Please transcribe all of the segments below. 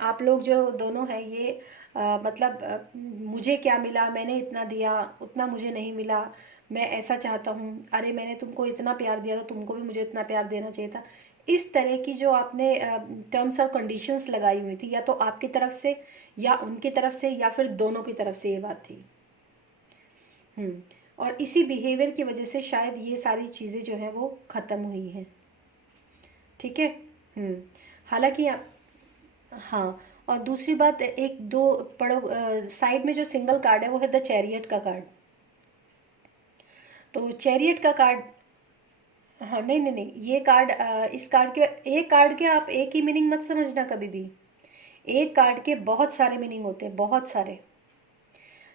आप लोग जो दोनों हैं ये मतलब मुझे क्या मिला, मैंने इतना दिया, उतना मुझे नहीं मिला, मैं ऐसा चाहता हूँ, अरे मैंने तुमको इतना प्यार दिया तो तुमको भी मुझे इतना प्यार देना चाहिए था। इस तरह की जो आपने टर्म्स और कंडीशंस लगाई हुई थी, या तो आपकी तरफ से या उनकी तरफ से या फिर दोनों की तरफ से ये बात थी। और इसी बिहेवियर की वजह से शायद ये सारी चीज़ें जो हैं वो ख़त्म हुई हैं। ठीक है। हालांकि हाँ, और दूसरी बात, एक दो पढ़ो, साइड में जो सिंगल कार्ड है वो है द चैरियट का कार्ड। तो चैरियट का कार्ड, हाँ नहीं नहीं नहीं, ये कार्ड इस कार्ड के, एक कार्ड के आप एक ही मीनिंग मत समझना कभी भी। एक कार्ड के बहुत सारे मीनिंग होते हैं, बहुत सारे।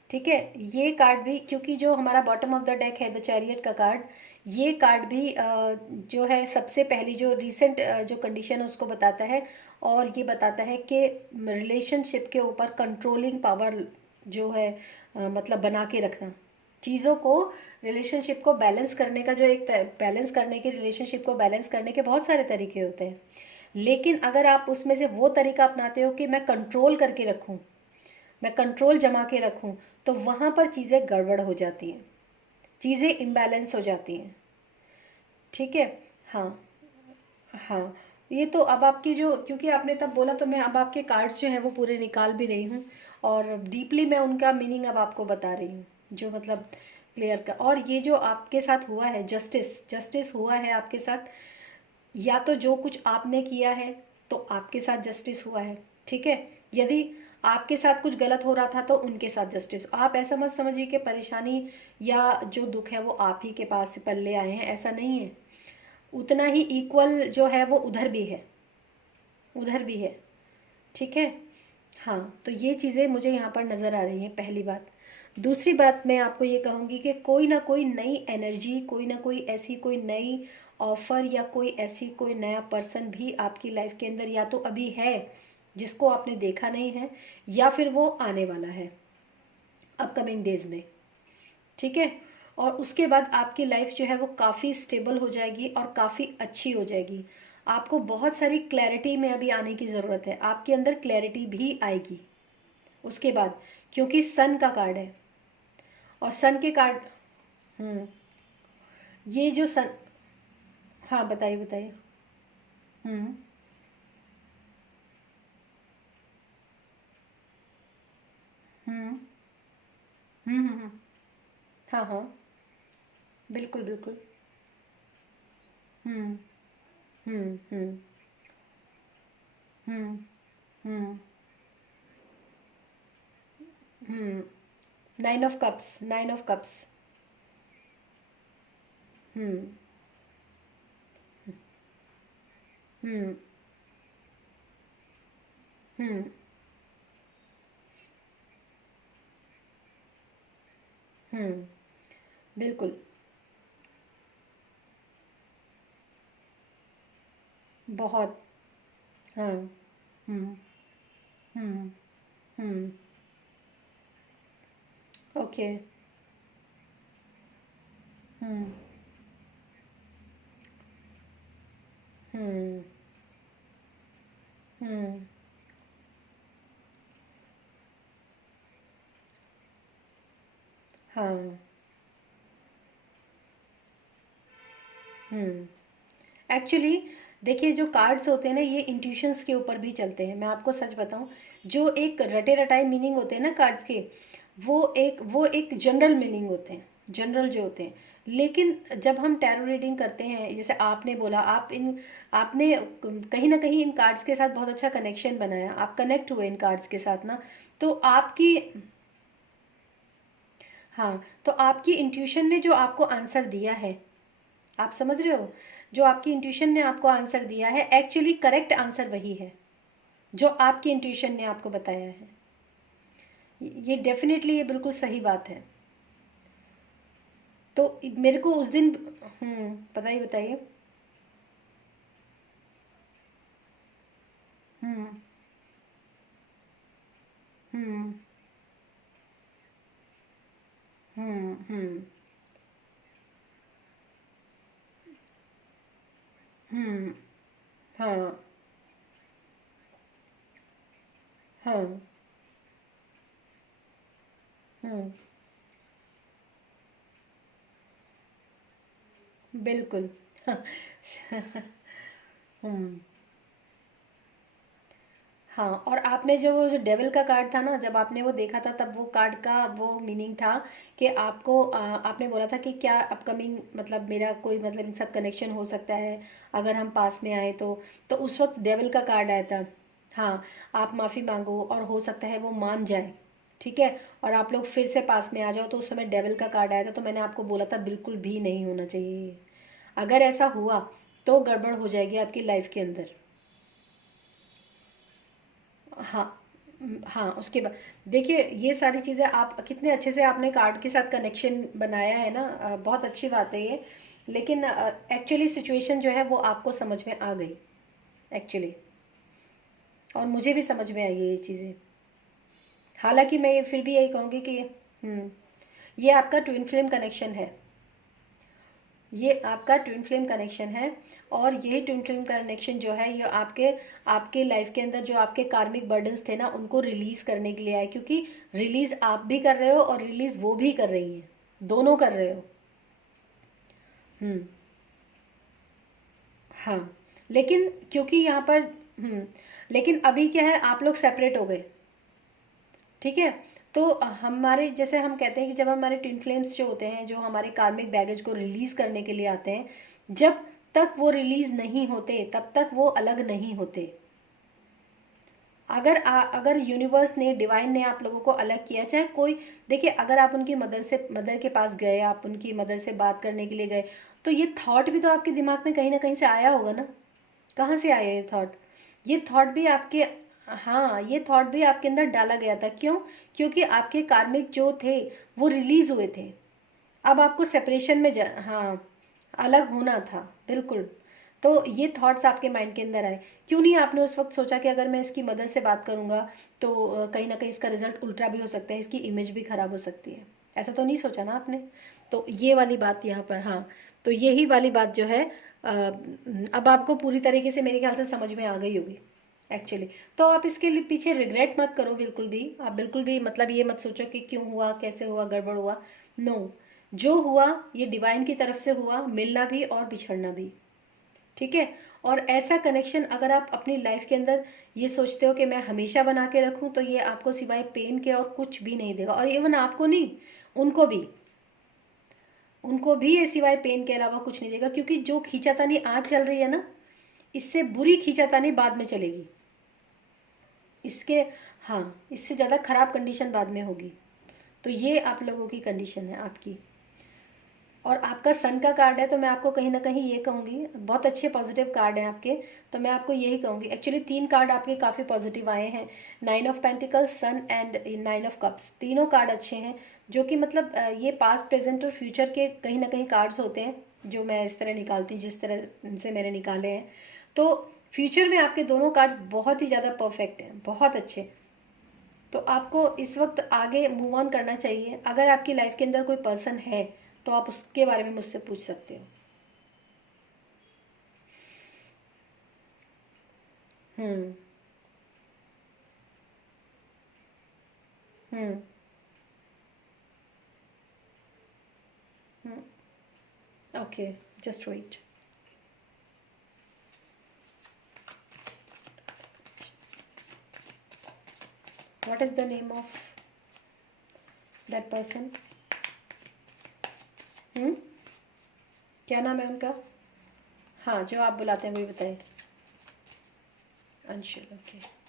ठीक है। ये कार्ड भी, क्योंकि जो हमारा बॉटम ऑफ द डेक है द चैरियट का कार्ड, ये कार्ड भी जो है सबसे पहली जो रीसेंट जो कंडीशन है उसको बताता है। और ये बताता है कि रिलेशनशिप के ऊपर कंट्रोलिंग पावर जो है, मतलब बना के रखना चीज़ों को, रिलेशनशिप को बैलेंस करने का जो एक बैलेंस करने के, रिलेशनशिप को बैलेंस करने के बहुत सारे तरीके होते हैं। लेकिन अगर आप उसमें से वो तरीका अपनाते हो कि मैं कंट्रोल करके रखूं, मैं कंट्रोल जमा के रखूं, तो वहाँ पर चीज़ें गड़बड़ हो जाती हैं, चीज़ें इम्बैलेंस हो जाती हैं। ठीक है। हाँ। हाँ, ये तो अब आपकी जो, क्योंकि आपने तब बोला तो मैं अब आपके कार्ड्स जो हैं वो पूरे निकाल भी रही हूँ, और डीपली मैं उनका मीनिंग अब आपको बता रही हूँ, जो मतलब क्लियर का। और ये जो आपके साथ हुआ है, जस्टिस, जस्टिस हुआ है आपके साथ, या तो जो कुछ आपने किया है तो आपके साथ जस्टिस हुआ है। ठीक है। यदि आपके साथ कुछ गलत हो रहा था तो उनके साथ जस्टिस। आप ऐसा मत समझिए कि परेशानी या जो दुख है वो आप ही के पास से पल्ले आए हैं, ऐसा नहीं है। उतना ही इक्वल जो है वो उधर भी है, उधर भी है। ठीक है। हाँ, तो ये चीज़ें मुझे यहाँ पर नज़र आ रही हैं, पहली बात। दूसरी बात मैं आपको ये कहूँगी कि कोई ना कोई नई एनर्जी, कोई ना कोई ऐसी कोई नई ऑफ़र, या कोई ऐसी कोई नया पर्सन भी आपकी लाइफ के अंदर या तो अभी है जिसको आपने देखा नहीं है, या फिर वो आने वाला है अपकमिंग डेज में। ठीक है। और उसके बाद आपकी लाइफ जो है वो काफ़ी स्टेबल हो जाएगी और काफ़ी अच्छी हो जाएगी। आपको बहुत सारी क्लैरिटी में अभी आने की ज़रूरत है, आपके अंदर क्लैरिटी भी आएगी उसके बाद, क्योंकि सन का कार्ड है। और सन के कार्ड, हम्म, ये जो सन, हाँ बताइए बताइए। हम्म हम्म हम्म। हाँ हाँ, बिल्कुल बिल्कुल। हम्म हम्म। हम्म हम्म हम्म। Nine of cups, nine of cups. हम्म हम्म हम्म हम्म। बिल्कुल। बहुत। हाँ। हम्म हम्म हम्म। ओके। हम्म हम्म हम्म। हाँ। एक्चुअली देखिए, जो कार्ड्स होते हैं ना, ये इंट्यूशंस के ऊपर भी चलते हैं। मैं आपको सच बताऊं, जो एक रटे रटाई मीनिंग होते हैं ना कार्ड्स के, वो एक जनरल मीनिंग होते हैं, जनरल जो होते हैं। लेकिन जब हम टैरो रीडिंग करते हैं, जैसे आपने बोला, आपने कहीं ना कहीं इन कार्ड्स के साथ बहुत अच्छा कनेक्शन बनाया, आप कनेक्ट हुए इन कार्ड्स के साथ ना, तो आपकी, हाँ, तो आपकी इंट्यूशन ने जो आपको आंसर दिया है, आप समझ रहे हो, जो आपकी इंट्यूशन ने आपको आंसर दिया है, एक्चुअली करेक्ट आंसर वही है जो आपकी इंट्यूशन ने आपको बताया है। ये डेफिनेटली, ये बिल्कुल सही बात है। तो मेरे को उस दिन, बताइए बताइए। हम्म हम्म हम्म। हम्म। हाँ। हाँ। हम्म। बिल्कुल। हम्म। हाँ, और आपने जो वो जो डेविल का कार्ड था ना, जब आपने वो देखा था तब वो कार्ड का वो मीनिंग था कि आपको आपने बोला था कि क्या अपकमिंग मतलब मेरा कोई मतलब इन सब कनेक्शन हो सकता है अगर हम पास में आए तो उस वक्त डेविल का कार्ड आया था। हाँ, आप माफ़ी मांगो और हो सकता है वो मान जाए। ठीक है। और आप लोग फिर से पास में आ जाओ, तो उस समय डेविल का कार्ड आया था, तो मैंने आपको बोला था बिल्कुल भी नहीं होना चाहिए ये। अगर ऐसा हुआ तो गड़बड़ हो जाएगी आपकी लाइफ के अंदर। हाँ। हाँ, उसके बाद देखिए ये सारी चीज़ें आप कितने अच्छे से आपने कार्ड के साथ कनेक्शन बनाया है ना, बहुत अच्छी बात है ये। लेकिन एक्चुअली सिचुएशन जो है वो आपको समझ में आ गई एक्चुअली। और मुझे भी समझ में आई है ये चीज़ें। हालांकि मैं ये फिर भी यही कहूँगी कि ये आपका ट्विन फ्लेम कनेक्शन है। ये आपका ट्विन फ्लेम कनेक्शन है। और यही ट्विन फ्लेम कनेक्शन जो है ये आपके आपके लाइफ के अंदर जो आपके कार्मिक बर्डन्स थे ना उनको रिलीज करने के लिए आए, क्योंकि रिलीज आप भी कर रहे हो और रिलीज वो भी कर रही है। दोनों कर रहे हो। हम्म। हाँ। लेकिन क्योंकि यहाँ पर लेकिन अभी क्या है, आप लोग सेपरेट हो गए। ठीक है। तो हमारे जैसे हम कहते हैं कि जब हमारे ट्विन फ्लेम्स जो होते हैं जो हमारे कार्मिक बैगेज को रिलीज करने के लिए आते हैं, जब तक वो रिलीज नहीं होते तब तक वो अलग नहीं होते। अगर यूनिवर्स ने डिवाइन ने आप लोगों को अलग किया, चाहे कोई, देखिए अगर आप उनकी मदर के पास गए, आप उनकी मदर से बात करने के लिए गए, तो ये थॉट भी तो आपके दिमाग में कहीं ना कहीं से आया होगा ना। कहाँ से आया ये थॉट? ये थॉट भी आपके, हाँ, ये थॉट भी आपके अंदर डाला गया था। क्यों? क्योंकि आपके कार्मिक जो थे वो रिलीज हुए थे। अब आपको सेपरेशन में हाँ, अलग होना था। बिल्कुल। तो ये थॉट्स आपके माइंड के अंदर आए। क्यों नहीं आपने उस वक्त सोचा कि अगर मैं इसकी मदर से बात करूंगा तो कहीं ना कहीं इसका रिजल्ट उल्टा भी हो सकता है, इसकी इमेज भी खराब हो सकती है। ऐसा तो नहीं सोचा ना आपने? तो ये वाली बात यहाँ पर, हाँ, तो यही वाली बात जो है अब आपको पूरी तरीके से मेरे ख्याल से समझ में आ गई होगी एक्चुअली। तो आप इसके लिए पीछे रिग्रेट मत करो बिल्कुल भी। आप बिल्कुल भी मतलब ये मत सोचो कि क्यों हुआ, कैसे हुआ, गड़बड़ हुआ। नो, जो हुआ ये डिवाइन की तरफ से हुआ, मिलना भी और बिछड़ना भी। ठीक है। और ऐसा कनेक्शन अगर आप अपनी लाइफ के अंदर ये सोचते हो कि मैं हमेशा बना के रखूं, तो ये आपको सिवाय पेन के और कुछ भी नहीं देगा। और इवन आपको नहीं, उनको भी, उनको भी ये सिवाय पेन के अलावा कुछ नहीं देगा। क्योंकि जो खींचातानी आज चल रही है ना, इससे बुरी खींचातानी बाद में चलेगी। इसके, हाँ, इससे ज़्यादा ख़राब कंडीशन बाद में होगी। तो ये आप लोगों की कंडीशन है आपकी। और आपका सन का कार्ड है, तो मैं आपको कहीं ना कहीं ये कहूँगी, बहुत अच्छे पॉजिटिव कार्ड हैं आपके। तो मैं आपको यही कहूँगी, एक्चुअली तीन कार्ड आपके काफ़ी पॉजिटिव आए हैं। Nine of pentacles, sun and nine of cups, तीनों कार्ड अच्छे हैं। जो कि मतलब ये पास्ट प्रेजेंट और फ्यूचर के कहीं ना कहीं कार्ड्स होते हैं जो मैं इस तरह निकालती हूँ जिस तरह से मैंने निकाले हैं। तो फ्यूचर में आपके दोनों कार्ड्स बहुत ही ज़्यादा परफेक्ट हैं, बहुत अच्छे। तो आपको इस वक्त आगे मूव ऑन करना चाहिए। अगर आपकी लाइफ के अंदर कोई पर्सन है तो आप उसके बारे में मुझसे पूछ सकते हो। हम्म। हम्म। Okay, just wait. What is the name of that person? हम्म। क्या नाम है उनका? हाँ, जो आप बुलाते हैं वही बताएं। Anshul, okay.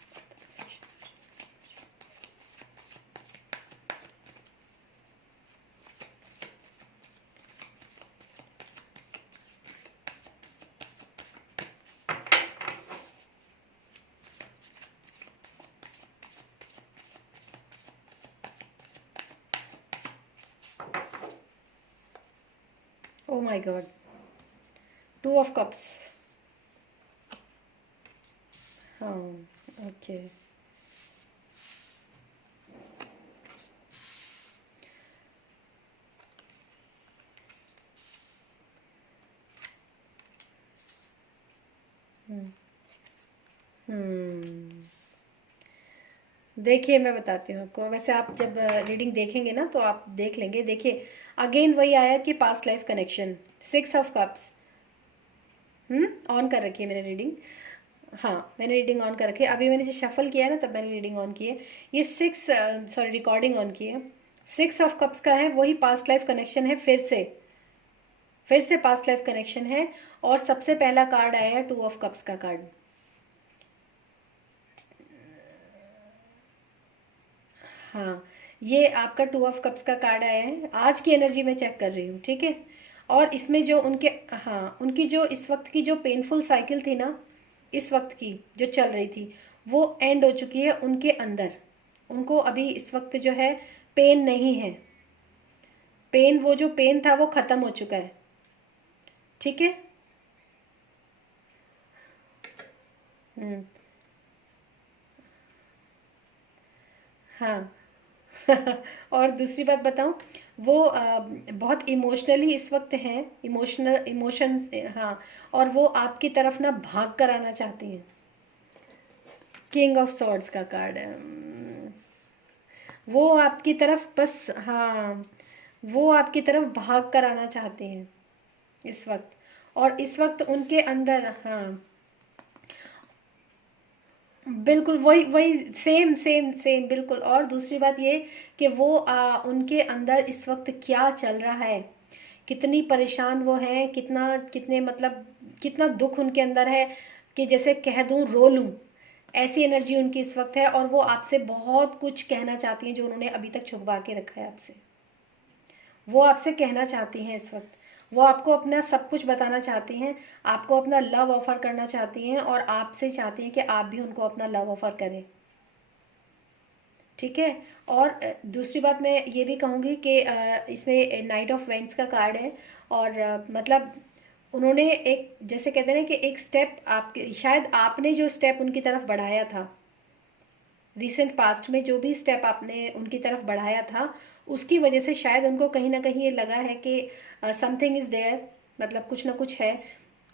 Oh my God, two of cups. हाँ। ओके। हम्म। देखिए मैं बताती हूँ आपको, वैसे आप जब रीडिंग देखेंगे ना तो आप देख लेंगे। देखिए अगेन वही आया कि past life connection, 6 of cups. On कर रखी है मैंने रीडिंग। हाँ मैंने रीडिंग ऑन कर रखी है, अभी मैंने जो शफल किया है ना तब मैंने रीडिंग ऑन की है। ये सिक्स, सॉरी रिकॉर्डिंग ऑन की है। 6 ऑफ कप्स का है, वही पास्ट लाइफ कनेक्शन है, फिर से पास्ट लाइफ कनेक्शन है। और सबसे पहला कार्ड आया है 2 ऑफ कप्स का कार्ड। हाँ ये आपका 2 ऑफ कप्स का कार्ड आया है, आज की एनर्जी में चेक कर रही हूँ, ठीक है। और इसमें जो उनके, हाँ उनकी जो इस वक्त की जो पेनफुल साइकिल थी ना, इस वक्त की जो चल रही थी, वो एंड हो चुकी है उनके अंदर। उनको अभी इस वक्त जो है पेन नहीं है। पेन, वो जो पेन था वो ख़त्म हो चुका है, ठीक है। हम्म। हाँ और दूसरी बात बताऊं, वो बहुत इमोशनली इस वक्त हैं, इमोशनल इमोशन। हाँ, और वो आपकी तरफ ना भाग कर आना चाहती हैं। किंग ऑफ सॉर्ड्स का कार्ड है। वो आपकी तरफ बस, हाँ वो आपकी तरफ भाग कर आना चाहते हैं इस वक्त। और इस वक्त उनके अंदर, हाँ बिल्कुल वही वही, सेम सेम सेम बिल्कुल। और दूसरी बात ये कि वो उनके अंदर इस वक्त क्या चल रहा है, कितनी परेशान वो हैं, कितना कितने मतलब कितना दुख उनके अंदर है, कि जैसे कह दूं रो लूं, ऐसी एनर्जी उनकी इस वक्त है। और वो आपसे बहुत कुछ कहना चाहती हैं जो उन्होंने अभी तक छुपा के रखा है आपसे। वो आपसे कहना चाहती हैं इस वक्त, वो आपको अपना सब कुछ बताना चाहती हैं, आपको अपना लव ऑफर करना चाहती हैं, और आपसे चाहती हैं कि आप भी उनको अपना लव ऑफर करें, ठीक है। और दूसरी बात मैं ये भी कहूँगी कि इसमें नाइट ऑफ वेंट्स का कार्ड है। और मतलब उन्होंने एक, जैसे कहते हैं ना कि एक स्टेप आपके, शायद आपने जो स्टेप उनकी तरफ बढ़ाया था, रिसेंट पास्ट में जो भी स्टेप आपने उनकी तरफ बढ़ाया था, उसकी वजह से शायद उनको कहीं ना कहीं ये लगा है कि समथिंग इज़ देयर, मतलब कुछ ना कुछ है।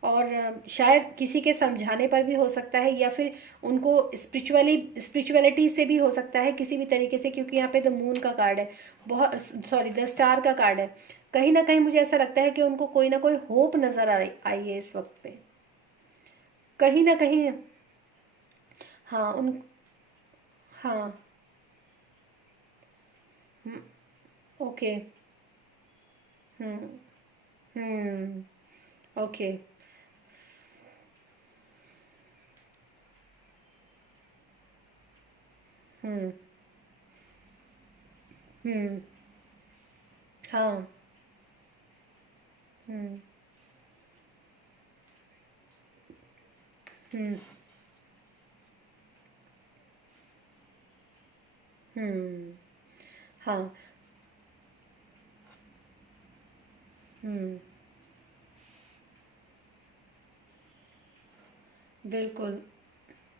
और शायद किसी के समझाने पर भी हो सकता है, या फिर उनको स्पिरिचुअलिटी से भी हो सकता है किसी भी तरीके से, क्योंकि यहाँ पे द मून का कार्ड है, बहुत सॉरी द स्टार का कार्ड है। कहीं ना कहीं मुझे ऐसा लगता है कि उनको कोई ना कोई होप नज़र आई है इस वक्त पे, कहीं ना कहीं। हाँ उन, हाँ। हम्म, ओके। हम्म। हम्म। ओके। हम्म। हम्म। हाँ। हम्म। हम्म। हम्म। हाँ। हम्म। बिल्कुल।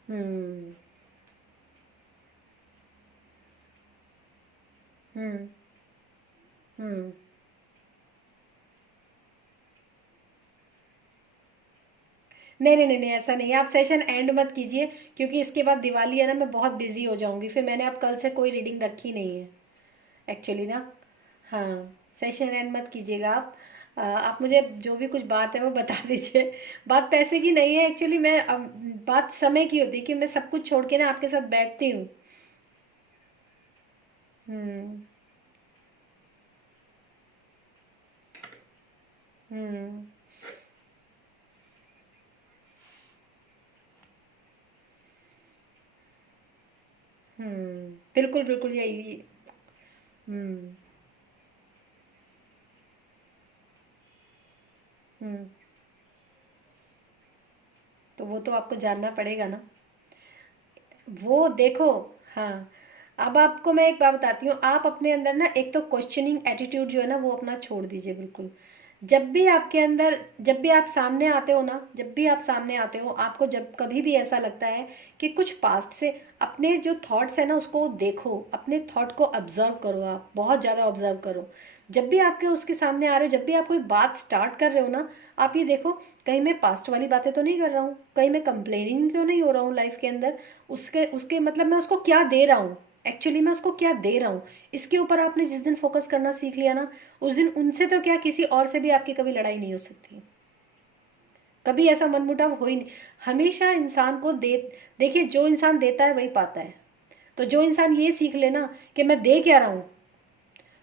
हम्म। हम्म। हम्म। नहीं नहीं नहीं नहीं, ऐसा नहीं है, आप सेशन एंड मत कीजिए, क्योंकि इसके बाद दिवाली है ना, मैं बहुत बिजी हो जाऊंगी फिर। मैंने अब कल से कोई रीडिंग रखी नहीं है एक्चुअली ना। हाँ, सेशन एंड मत कीजिएगा आप। आप मुझे जो भी कुछ बात है वो बता दीजिए। बात पैसे की नहीं है एक्चुअली, मैं बात समय की होती है कि मैं सब कुछ छोड़ के ना आपके साथ बैठती हूँ। हम्म। हम्म। बिल्कुल बिल्कुल यही। हम्म। हम्म। तो वो तो आपको जानना पड़ेगा ना, वो देखो। हाँ, अब आपको मैं एक बात बताती हूँ, आप अपने अंदर ना एक तो क्वेश्चनिंग एटीट्यूड जो है ना वो अपना छोड़ दीजिए बिल्कुल। जब भी आपके अंदर, जब भी आप सामने आते हो ना, जब भी आप सामने आते हो, आपको जब कभी भी ऐसा लगता है कि कुछ पास्ट से, अपने जो थॉट्स है ना उसको देखो, अपने थॉट को ऑब्जर्व करो, आप बहुत ज़्यादा ऑब्जर्व करो। जब भी आपके उसके सामने आ रहे हो, जब भी आप कोई बात स्टार्ट कर रहे हो ना, आप ये देखो, कहीं मैं पास्ट वाली बातें तो नहीं कर रहा हूँ, कहीं मैं कंप्लेनिंग तो नहीं हो रहा हूँ लाइफ के अंदर, उसके उसके मतलब मैं उसको क्या दे रहा हूँ, एक्चुअली मैं उसको क्या दे रहा हूँ। इसके ऊपर आपने जिस दिन फोकस करना सीख लिया ना, उस दिन उनसे तो क्या, किसी और से भी आपकी कभी लड़ाई नहीं हो सकती, कभी ऐसा मनमुटाव हो ही नहीं। हमेशा इंसान को देखिए, जो इंसान देता है वही पाता है। तो जो इंसान ये सीख लेना कि मैं दे क्या रहा हूँ,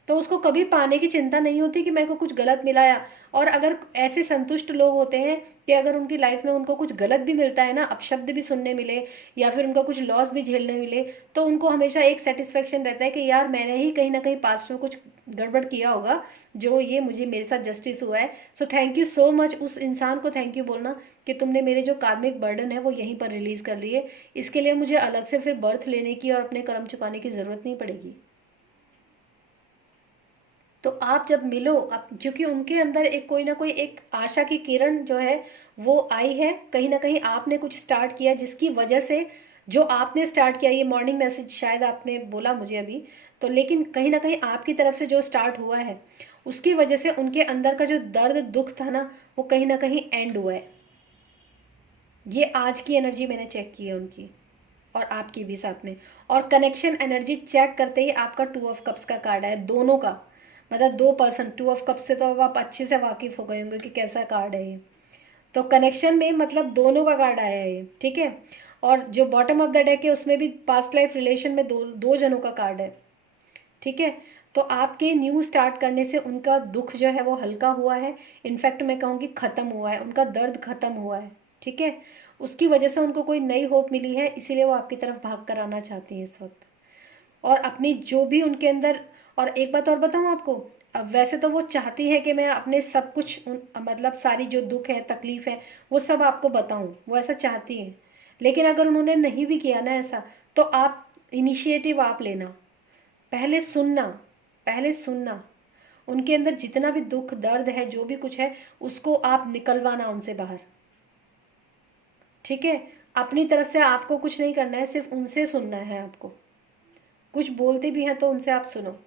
तो उसको कभी पाने की चिंता नहीं होती कि मेरे को कुछ गलत मिलाया। और अगर ऐसे संतुष्ट लोग होते हैं कि अगर उनकी लाइफ में उनको कुछ गलत भी मिलता है ना, अपशब्द भी सुनने मिले या फिर उनका कुछ लॉस भी झेलने मिले, तो उनको हमेशा एक सेटिस्फेक्शन रहता है कि यार मैंने ही कहीं ना कहीं पास्ट में कुछ गड़बड़ किया होगा, जो ये मुझे मेरे साथ जस्टिस हुआ है। So thank you so much, उस इंसान को थैंक यू बोलना कि तुमने मेरे जो कार्मिक बर्डन है वो यहीं पर रिलीज कर लिए। इसके लिए मुझे अलग से फिर बर्थ लेने की और अपने कर्म चुकाने की ज़रूरत नहीं पड़ेगी। तो आप जब मिलो, आप, क्योंकि उनके अंदर एक कोई ना कोई एक आशा की किरण जो है वो आई है, कहीं ना कहीं आपने कुछ स्टार्ट किया जिसकी वजह से, जो आपने स्टार्ट किया, ये मॉर्निंग मैसेज शायद आपने बोला मुझे अभी, तो लेकिन कहीं ना कहीं आपकी तरफ से जो स्टार्ट हुआ है उसकी वजह से उनके अंदर का जो दर्द दुख था ना, वो कहीं ना कहीं एंड हुआ है। ये आज की एनर्जी मैंने चेक की है उनकी, और आपकी भी साथ में। और कनेक्शन एनर्जी चेक करते ही आपका 2 ऑफ कप्स का कार्ड है, दोनों का, मतलब 2 पर्सन। 2 ऑफ कप्स से तो अब आप अच्छे से वाकिफ हो गए होंगे कि कैसा कार्ड है ये। तो कनेक्शन में मतलब दोनों का कार्ड आया है ये, ठीक है। और जो बॉटम ऑफ द डेक है उसमें भी पास्ट लाइफ रिलेशन में दो दो जनों का कार्ड है, ठीक है। तो आपके न्यू स्टार्ट करने से उनका दुख जो है वो हल्का हुआ है, इनफैक्ट मैं कहूँगी ख़त्म हुआ है, उनका दर्द ख़त्म हुआ है, ठीक है। उसकी वजह से उनको कोई नई होप मिली है, इसीलिए वो आपकी तरफ भाग कर आना चाहती हैं इस वक्त। और अपनी जो भी उनके अंदर, और एक बात और बताऊँ आपको, अब वैसे तो वो चाहती है कि मैं अपने सब कुछ मतलब सारी जो दुख है तकलीफ है वो सब आपको बताऊं, वो ऐसा चाहती है। लेकिन अगर उन्होंने नहीं भी किया ना ऐसा, तो आप इनिशिएटिव आप लेना, पहले सुनना, पहले सुनना, उनके अंदर जितना भी दुख दर्द है जो भी कुछ है उसको आप निकलवाना उनसे बाहर, ठीक है। अपनी तरफ से आपको कुछ नहीं करना है, सिर्फ उनसे सुनना है आपको। कुछ बोलते भी हैं तो उनसे आप सुनो।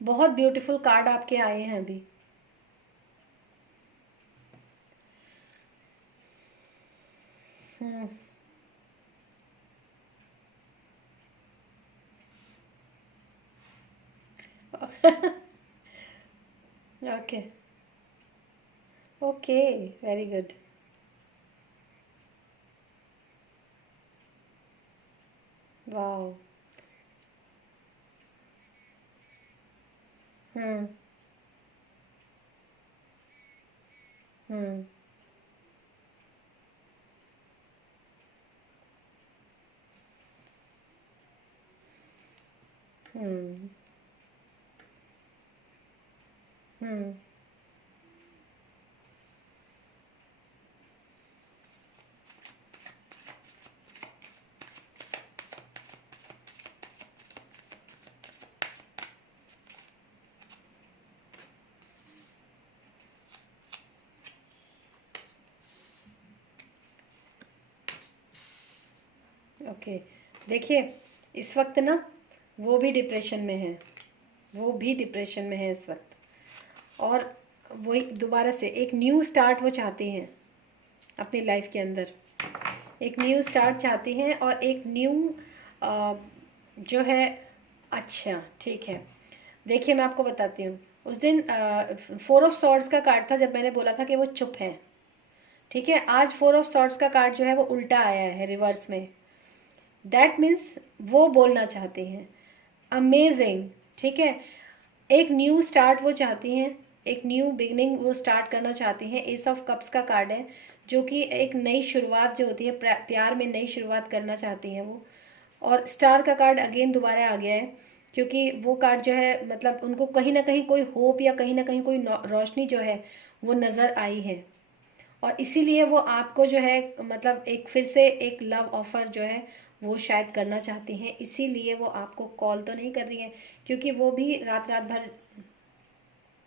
बहुत ब्यूटीफुल कार्ड आपके आए हैं अभी। हम्म। Okay. Okay. Very good. Wow. हम्म। हम्म। हम्म। हम्म। ओके। देखिए, इस वक्त ना वो भी डिप्रेशन में है, वो भी डिप्रेशन में है इस वक्त। और वही दोबारा से एक न्यू स्टार्ट वो चाहती हैं अपनी लाइफ के अंदर, एक न्यू स्टार्ट चाहती हैं और एक न्यू जो है। अच्छा, ठीक है। देखिए मैं आपको बताती हूँ, उस दिन 4 ऑफ सॉर्ड्स का कार्ड था जब मैंने बोला था कि वो चुप है, ठीक है। आज 4 ऑफ सॉर्ड्स का कार्ड जो है वो उल्टा आया है रिवर्स में। दैट मीन्स वो बोलना चाहती हैं अमेजिंग, ठीक है। एक न्यू स्टार्ट वो चाहती हैं, एक न्यू बिगनिंग वो स्टार्ट करना चाहती हैं। एस ऑफ कप्स का कार्ड है, जो कि एक नई शुरुआत जो होती है, प्यार में नई शुरुआत करना चाहती हैं वो। और स्टार का कार्ड अगेन दोबारा आ गया है, क्योंकि वो कार्ड जो है मतलब उनको कहीं ना कहीं कोई होप या कहीं ना कहीं कोई रोशनी जो है वो नज़र आई है। और इसीलिए वो आपको जो है मतलब एक फिर से एक लव ऑफर जो है वो शायद करना चाहती हैं, इसीलिए वो आपको कॉल तो नहीं कर रही हैं, क्योंकि वो भी रात रात भर।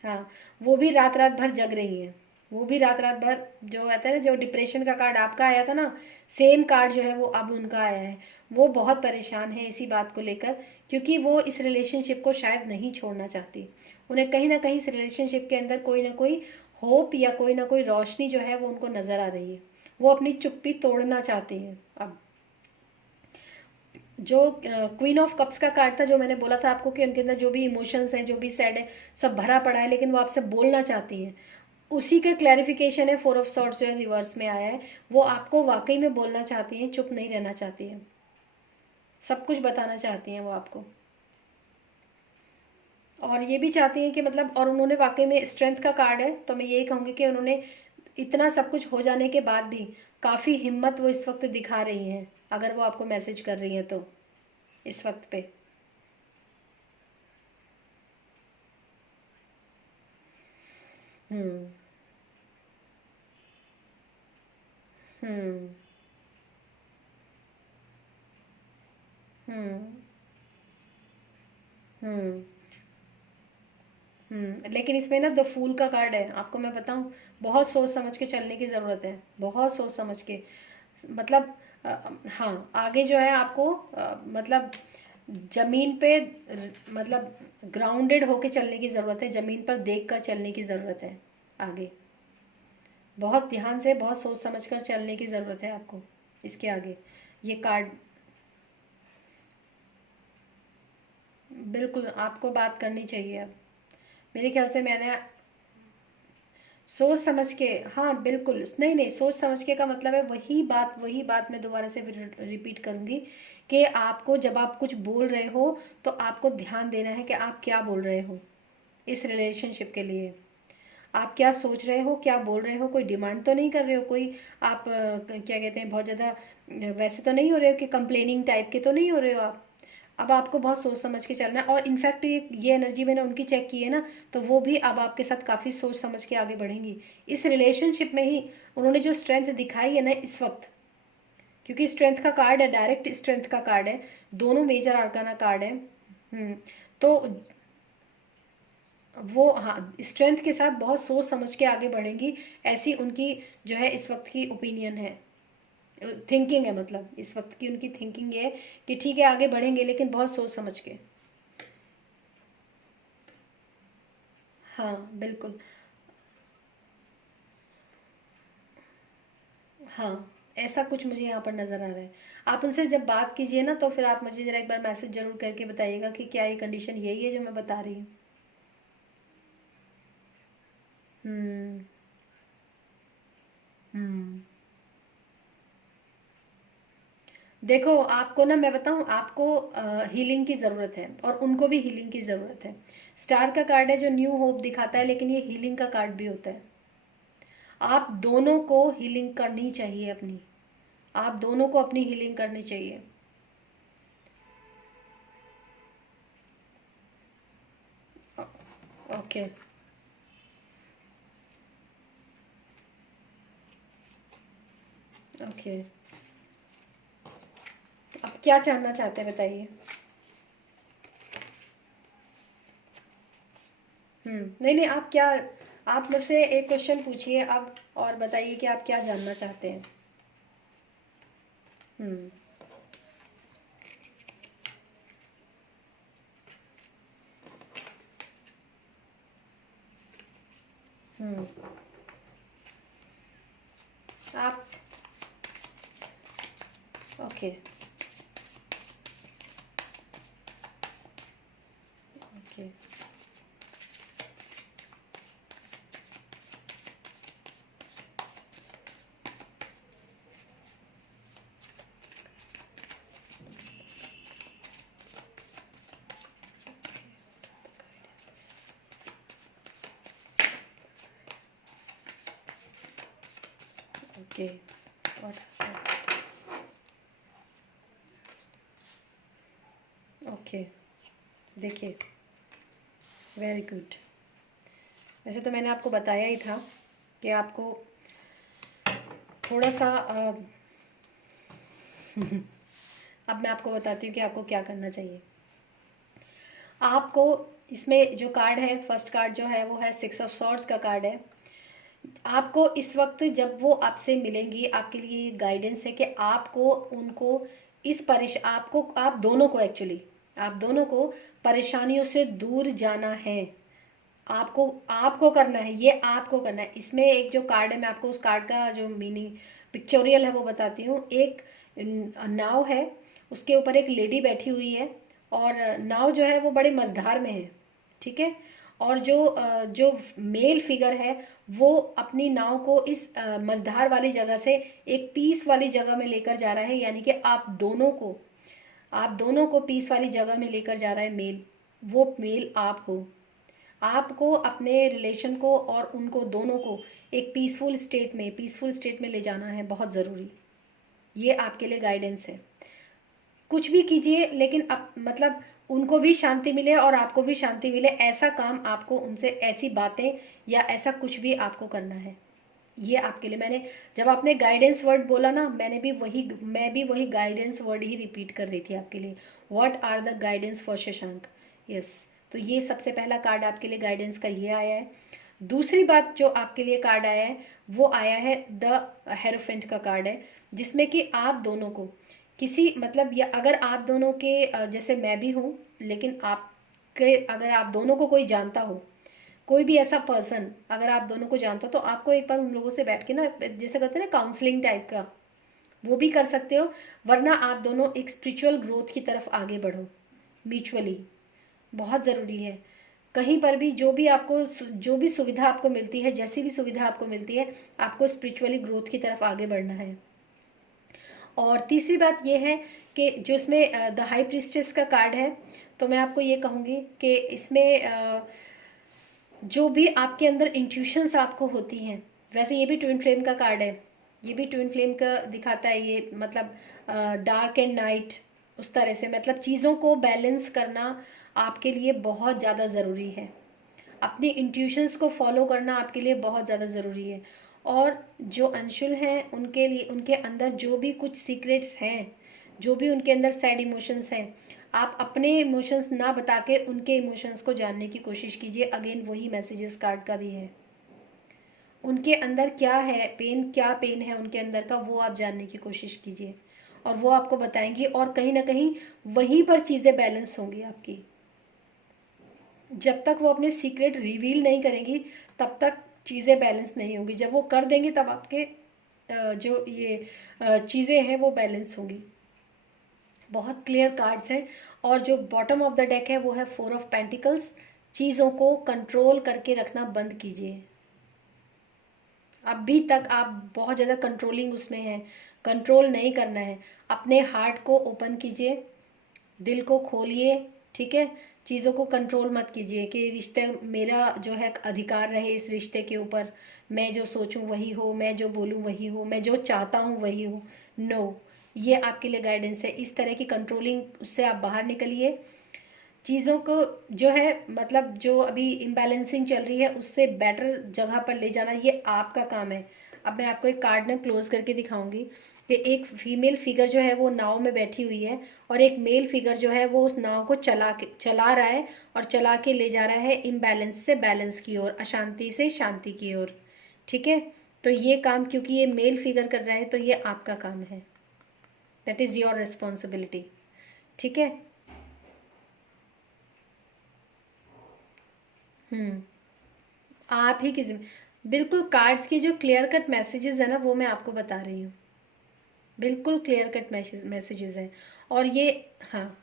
हाँ, वो भी रात रात भर जग रही हैं। वो भी रात रात भर, जो आता है ना, जो डिप्रेशन का कार्ड आपका आया था ना, सेम कार्ड जो है वो अब उनका आया है। वो बहुत परेशान है इसी बात को लेकर, क्योंकि वो इस रिलेशनशिप को शायद नहीं छोड़ना चाहती। उन्हें कहीं ना कहीं इस रिलेशनशिप के अंदर कोई ना कोई होप या कोई ना कोई रोशनी जो है वो उनको नज़र आ रही है। वो अपनी चुप्पी तोड़ना चाहती हैं अब। जो क्वीन ऑफ कप्स का कार्ड था, जो मैंने बोला था आपको कि उनके अंदर जो भी इमोशंस हैं, जो भी सैड है, सब भरा पड़ा है, लेकिन वो आपसे बोलना चाहती हैं। उसी का क्लैरिफिकेशन है, फोर ऑफ सॉर्ड्स जो है रिवर्स में आया है। वो आपको वाकई में बोलना चाहती हैं, चुप नहीं रहना चाहती हैं, सब कुछ बताना चाहती हैं वो आपको। और ये भी चाहती हैं कि मतलब, और उन्होंने वाकई में स्ट्रेंथ का कार्ड है, तो मैं यही कहूँगी कि उन्होंने इतना सब कुछ हो जाने के बाद भी काफ़ी हिम्मत वो इस वक्त दिखा रही हैं, अगर वो आपको मैसेज कर रही हैं तो इस वक्त पे। हम्म। हम्म। हम्म। हम्म। लेकिन इसमें ना द फूल का कार्ड है, आपको मैं बताऊं, बहुत सोच समझ के चलने की ज़रूरत है, बहुत सोच समझ के। मतलब हाँ, आगे जो है आपको मतलब ज़मीन पे मतलब ग्राउंडेड होके चलने की ज़रूरत है, ज़मीन पर देख कर चलने की ज़रूरत है आगे। बहुत ध्यान से, बहुत सोच समझ कर चलने की ज़रूरत है आपको इसके आगे। ये कार्ड, बिल्कुल आपको बात करनी चाहिए अब। मेरे ख्याल से मैंने सोच समझ के, हाँ बिल्कुल, नहीं नहीं, सोच समझ के का मतलब है वही बात मैं दोबारा से रिपीट करूँगी, कि आपको जब आप कुछ बोल रहे हो तो आपको ध्यान देना है कि आप क्या बोल रहे हो इस रिलेशनशिप के लिए। आप क्या सोच रहे हो, क्या बोल रहे हो, कोई डिमांड तो नहीं कर रहे हो, कोई आप क्या कहते हैं, बहुत ज़्यादा वैसे तो नहीं हो रहे हो कि कंप्लेनिंग टाइप के तो नहीं हो रहे हो आप। अब आपको बहुत सोच समझ के चलना है, और इनफैक्ट ये एनर्जी मैंने उनकी चेक की है ना, तो वो भी अब आपके साथ काफ़ी सोच समझ के आगे बढ़ेंगी इस रिलेशनशिप में ही। उन्होंने जो स्ट्रेंथ दिखाई है ना इस वक्त, क्योंकि स्ट्रेंथ का कार्ड है, डायरेक्ट स्ट्रेंथ का कार्ड है, दोनों मेजर आर्काना कार्ड है। तो वो हाँ, स्ट्रेंथ के साथ बहुत सोच समझ के आगे बढ़ेंगी, ऐसी उनकी जो है इस वक्त की ओपिनियन है, थिंकिंग है। मतलब इस वक्त की उनकी थिंकिंग ये है कि ठीक है आगे बढ़ेंगे, लेकिन बहुत सोच समझ के। हाँ बिल्कुल। हाँ, ऐसा कुछ मुझे यहाँ पर नज़र आ रहा है। आप उनसे जब बात कीजिए ना, तो फिर आप मुझे ज़रा एक बार मैसेज ज़रूर करके बताइएगा कि क्या ये कंडीशन यही है जो मैं बता रही हूँ। हम्म। हम्म। देखो, आपको ना मैं बताऊं, आपको हीलिंग की ज़रूरत है, और उनको भी हीलिंग की ज़रूरत है। स्टार का कार्ड है जो न्यू होप दिखाता है, लेकिन ये हीलिंग का कार्ड भी होता है। आप दोनों को हीलिंग करनी चाहिए अपनी, आप दोनों को अपनी हीलिंग करनी चाहिए। ओके। ओके, आप क्या जानना चाहते हैं बताइए। नहीं नहीं, आप क्या, आप मुझसे एक क्वेश्चन पूछिए अब, और बताइए कि आप क्या जानना चाहते हैं। हम्म। हम्म। आप, ओके। ओके। ओके। ओके, देखिए, वेरी गुड। वैसे तो मैंने आपको बताया ही था कि आपको थोड़ा सा अब मैं आपको बताती हूँ कि आपको क्या करना चाहिए। आपको इसमें जो कार्ड है, फर्स्ट कार्ड जो है वो है 6 ऑफ सॉर्ड्स का कार्ड है। आपको इस वक्त जब वो आपसे मिलेंगी, आपके लिए ये गाइडेंस है कि आपको उनको आप दोनों को एक्चुअली, आप दोनों को परेशानियों से दूर जाना है। आपको आपको करना है, ये आपको करना है। इसमें एक जो कार्ड है, मैं आपको उस कार्ड का जो मीनिंग पिक्चोरियल है वो बताती हूँ। एक नाव है, उसके ऊपर एक लेडी बैठी हुई है, और नाव जो है वो बड़े मझधार में है, ठीक है। और जो मेल फिगर है वो अपनी नाव को इस मझधार वाली जगह से एक पीस वाली जगह में लेकर जा रहा है, यानी कि आप दोनों को पीस वाली जगह में लेकर जा रहा है मेल। वो मेल आप हो। आपको अपने रिलेशन को और उनको दोनों को एक पीसफुल स्टेट में ले जाना है, बहुत ज़रूरी। ये आपके लिए गाइडेंस है। कुछ भी कीजिए, लेकिन अब मतलब उनको भी शांति मिले और आपको भी शांति मिले, ऐसा काम आपको उनसे, ऐसी बातें या ऐसा कुछ भी आपको करना है। ये आपके लिए, मैंने जब आपने गाइडेंस वर्ड बोला ना, मैं भी वही गाइडेंस वर्ड ही रिपीट कर रही थी आपके लिए। What are the guidance for Shashank. Yes, तो ये सबसे पहला कार्ड आपके लिए गाइडेंस का ये आया है। दूसरी बात जो आपके लिए कार्ड आया है वो आया है द हेरोफेंट का कार्ड है, जिसमें कि आप दोनों को किसी मतलब, या अगर आप दोनों के जैसे मैं भी हूँ, लेकिन अगर आप दोनों को कोई जानता हो, कोई भी ऐसा पर्सन अगर आप दोनों को जानते हो, तो आपको एक बार उन लोगों से बैठ के ना, जैसे कहते हैं ना काउंसलिंग टाइप का, वो भी कर सकते हो। वरना आप दोनों एक स्पिरिचुअल ग्रोथ की तरफ आगे बढ़ो म्यूचुअली, बहुत ज़रूरी है। कहीं पर भी जो भी सुविधा आपको मिलती है, जैसी भी सुविधा आपको मिलती है, आपको स्पिरिचुअली ग्रोथ की तरफ आगे बढ़ना है। और तीसरी बात ये है कि जो इसमें द हाई प्रीस्टेस का कार्ड है, तो मैं आपको ये कहूँगी कि इसमें जो भी आपके अंदर इंट्यूशंस आपको होती हैं, वैसे ये भी ट्विन फ्लेम का कार्ड है, ये भी ट्विन फ्लेम का दिखाता है। ये मतलब डार्क एंड नाइट, उस तरह से, मतलब चीज़ों को बैलेंस करना आपके लिए बहुत ज़्यादा ज़रूरी है। अपनी इंट्यूशंस को फॉलो करना आपके लिए बहुत ज़्यादा ज़रूरी है। और जो अंशुल हैं, उनके लिए, उनके अंदर जो भी कुछ सीक्रेट्स हैं, जो भी उनके अंदर सैड इमोशंस हैं, आप अपने इमोशंस ना बता के उनके इमोशंस को जानने की कोशिश कीजिए। अगेन वही मैसेजेस कार्ड का भी है। उनके अंदर क्या पेन है उनके अंदर का, वो आप जानने की कोशिश कीजिए, और वो आपको बताएंगी। और कहीं ना कहीं वहीं पर चीज़ें बैलेंस होंगी आपकी। जब तक वो अपने सीक्रेट रिवील नहीं करेंगी, तब तक चीज़ें बैलेंस नहीं होंगी। जब वो कर देंगे, तब आपके जो ये चीज़ें हैं वो बैलेंस होंगी। बहुत क्लियर कार्ड्स हैं। और जो बॉटम ऑफ द डेक है वो है 4 ऑफ पेंटिकल्स। चीज़ों को कंट्रोल करके रखना बंद कीजिए। अभी तक आप बहुत ज़्यादा कंट्रोलिंग उसमें हैं, कंट्रोल नहीं करना है। अपने हार्ट को ओपन कीजिए, दिल को खोलिए, ठीक है। चीज़ों को कंट्रोल मत कीजिए कि रिश्ते, मेरा जो है अधिकार रहे इस रिश्ते के ऊपर, मैं जो सोचूं वही हो, मैं जो बोलूं वही हो, मैं जो चाहता हूं वही हो। नो, ये आपके लिए गाइडेंस है। इस तरह की कंट्रोलिंग उससे आप बाहर निकलिए। चीज़ों को जो है, मतलब जो अभी इम्बैलेंसिंग चल रही है, उससे बेटर जगह पर ले जाना, ये आपका काम है। अब मैं आपको एक कार्ड में क्लोज करके दिखाऊंगी कि एक फीमेल फिगर जो है वो नाव में बैठी हुई है, और एक मेल फिगर जो है वो उस नाव को चला रहा है, और चला के ले जा रहा है इम्बैलेंस से बैलेंस की ओर, अशांति से शांति की ओर, ठीक है। तो ये काम, क्योंकि ये मेल फिगर कर रहा है, तो ये आपका काम है। दैट इज़ योर रिस्पॉन्सिबिलिटी, ठीक है। हम्म, आप ही किसी, बिल्कुल कार्ड्स की जो क्लियर कट मैसेजेस है ना, वो मैं आपको बता रही हूँ। बिल्कुल क्लियर कट मैसेजेस हैं। और ये, हाँ,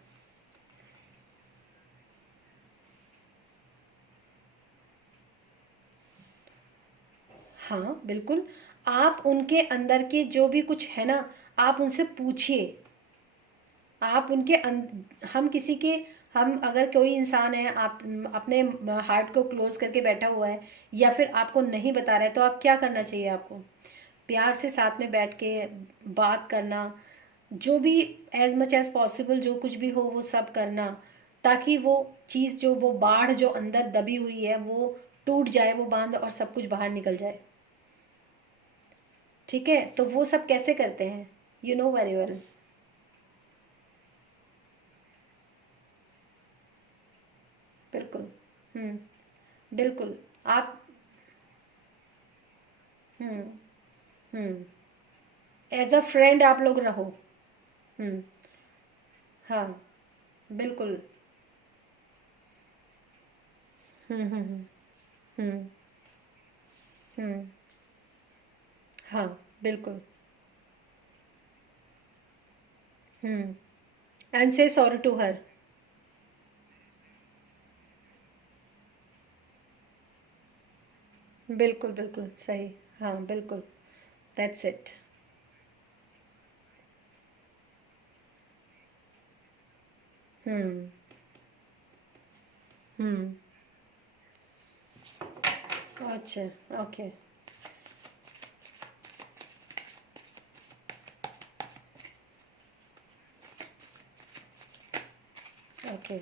हाँ बिल्कुल। आप उनके अंदर के जो भी कुछ है ना, आप उनसे पूछिए। आप उनके हम किसी के, हम अगर कोई इंसान है, आप अपने हार्ट को क्लोज करके बैठा हुआ है, या फिर आपको नहीं बता रहा है, तो आप क्या करना चाहिए आपको? प्यार से साथ में बैठ के बात करना, जो भी एज मच एज पॉसिबल जो कुछ भी हो वो सब करना, ताकि वो चीज़, जो वो बाढ़ जो अंदर दबी हुई है, वो टूट जाए, वो बांध, और सब कुछ बाहर निकल जाए, ठीक है। तो वो सब कैसे करते हैं, यू नो वेरी वेल। बिल्कुल। हम्म। बिल्कुल। आप। हम्म। हम्म। एज अ फ्रेंड आप लोग रहो। हम्म। हाँ। बिल्कुल। हम्म। हम्म। हम्म। हाँ। बिल्कुल। हम्म। And say sorry to her. बिल्कुल बिल्कुल सही। हाँ बिल्कुल। That's it. हम्म। हम्म। अच्छा। ओके। ओके।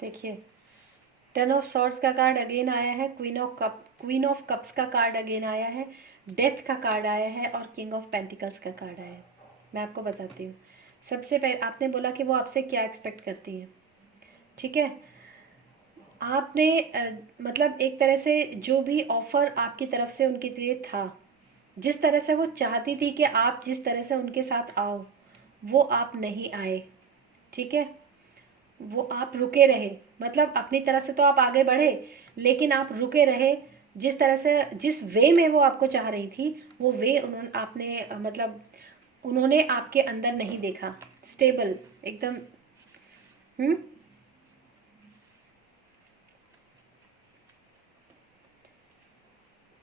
देखिए, टेन ऑफ सॉर्ड्स का कार्ड अगेन आया है, क्वीन ऑफ कप्स का कार्ड अगेन आया है, डेथ का कार्ड आया है और किंग ऑफ पेंटिकल्स का कार्ड आया है। मैं आपको बताती हूँ। सबसे पहले आपने बोला कि वो आपसे क्या एक्सपेक्ट करती है। ठीक है। आपने मतलब एक तरह से जो भी ऑफर आपकी तरफ से उनके लिए था, जिस तरह से वो चाहती थी कि आप जिस तरह से उनके साथ आओ, वो आप नहीं आए। ठीक है। वो आप रुके रहे। मतलब अपनी तरफ से तो आप आगे बढ़े, लेकिन आप रुके रहे। जिस तरह से जिस वे में वो आपको चाह रही थी, वो वे उन्होंने आपने मतलब उन्होंने आपके अंदर नहीं देखा। स्टेबल एकदम। हम्म।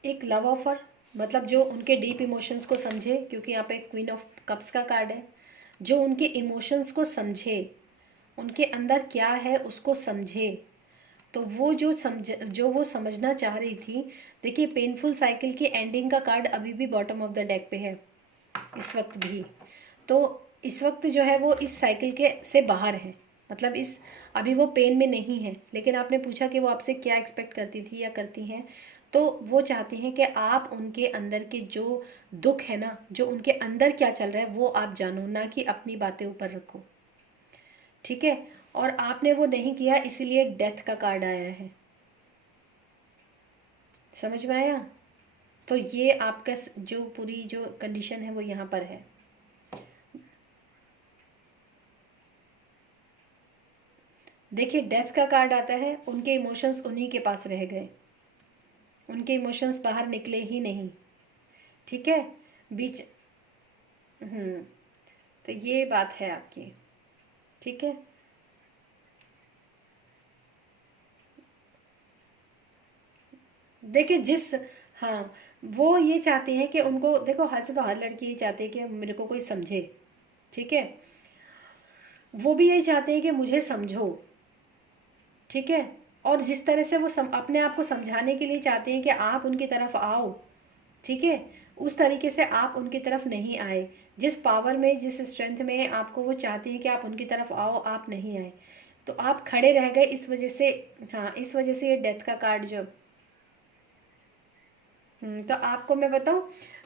एक लव ऑफर, मतलब जो उनके डीप इमोशंस को समझे, क्योंकि यहाँ पे क्वीन ऑफ कप्स का कार्ड है। जो उनके इमोशंस को समझे, उनके अंदर क्या है उसको समझे। तो वो जो वो समझना चाह रही थी। देखिए, पेनफुल साइकिल की एंडिंग का कार्ड अभी भी बॉटम ऑफ द डेक पे है, इस वक्त भी। तो इस वक्त जो है वो इस साइकिल के से बाहर है। मतलब इस अभी वो पेन में नहीं है, लेकिन आपने पूछा कि वो आपसे क्या एक्सपेक्ट करती थी या करती हैं। तो वो चाहती हैं कि आप उनके अंदर के जो दुख है ना, जो उनके अंदर क्या चल रहा है वो आप जानो, ना कि अपनी बातें ऊपर रखो। ठीक है। और आपने वो नहीं किया, इसीलिए डेथ का कार्ड आया है। समझ में आया। तो ये आपका जो पूरी जो कंडीशन है वो यहाँ पर है। देखिए, डेथ का कार्ड आता है, उनके इमोशंस उन्हीं के पास रह गए। उनके इमोशंस बाहर निकले ही नहीं। ठीक है। बीच। हम्म। तो ये बात है आपकी। ठीक है। देखिए जिस। हाँ। वो ये चाहती हैं कि उनको देखो, हर से तो हर लड़की ये चाहती है कि मेरे को कोई समझे। ठीक है। वो भी यही चाहते हैं कि मुझे समझो। ठीक है। और जिस तरह से वो अपने आप को समझाने के लिए चाहते हैं कि आप उनकी तरफ आओ। ठीक है। उस तरीके से आप उनकी तरफ नहीं आए। जिस पावर में, जिस स्ट्रेंथ में आपको वो चाहती हैं कि आप उनकी तरफ आओ, आप नहीं आए। तो आप खड़े रह गए इस वजह से। हाँ, इस वजह से ये डेथ का कार्ड जो। तो आपको मैं बताऊं,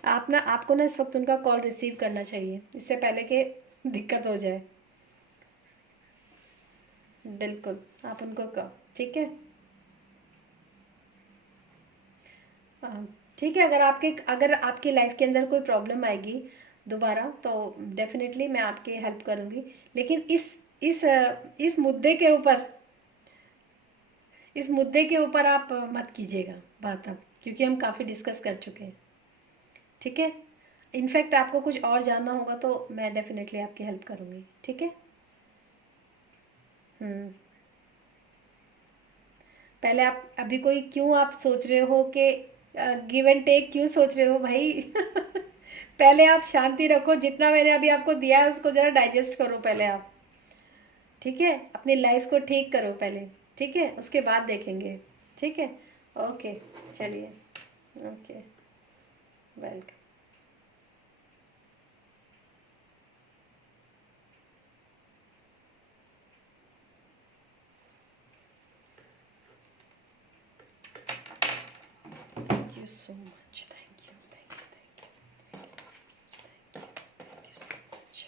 आप ना आपको ना इस वक्त उनका कॉल रिसीव करना चाहिए, इससे पहले कि दिक्कत हो जाए। बिल्कुल। आप उनको कहो। ठीक है। ठीक है। अगर आपकी लाइफ के अंदर कोई प्रॉब्लम आएगी दोबारा, तो डेफिनेटली मैं आपकी हेल्प करूंगी। लेकिन इस मुद्दे के ऊपर, आप मत कीजिएगा बात अब, क्योंकि हम काफ़ी डिस्कस कर चुके हैं। ठीक है। इनफैक्ट आपको कुछ और जानना होगा तो मैं डेफिनेटली आपकी हेल्प करूंगी। ठीक है। हम्म। पहले आप अभी कोई क्यों आप सोच रहे हो कि गिव एंड टेक क्यों सोच रहे हो भाई। पहले आप शांति रखो, जितना मैंने अभी आपको दिया है उसको जरा डाइजेस्ट करो पहले आप। ठीक है। अपनी लाइफ को ठीक करो पहले। ठीक है, उसके बाद देखेंगे। ठीक है, ओके, चलिए, okay, welcome. Thank you so much, thank you, thank you, thank you, thank you so much.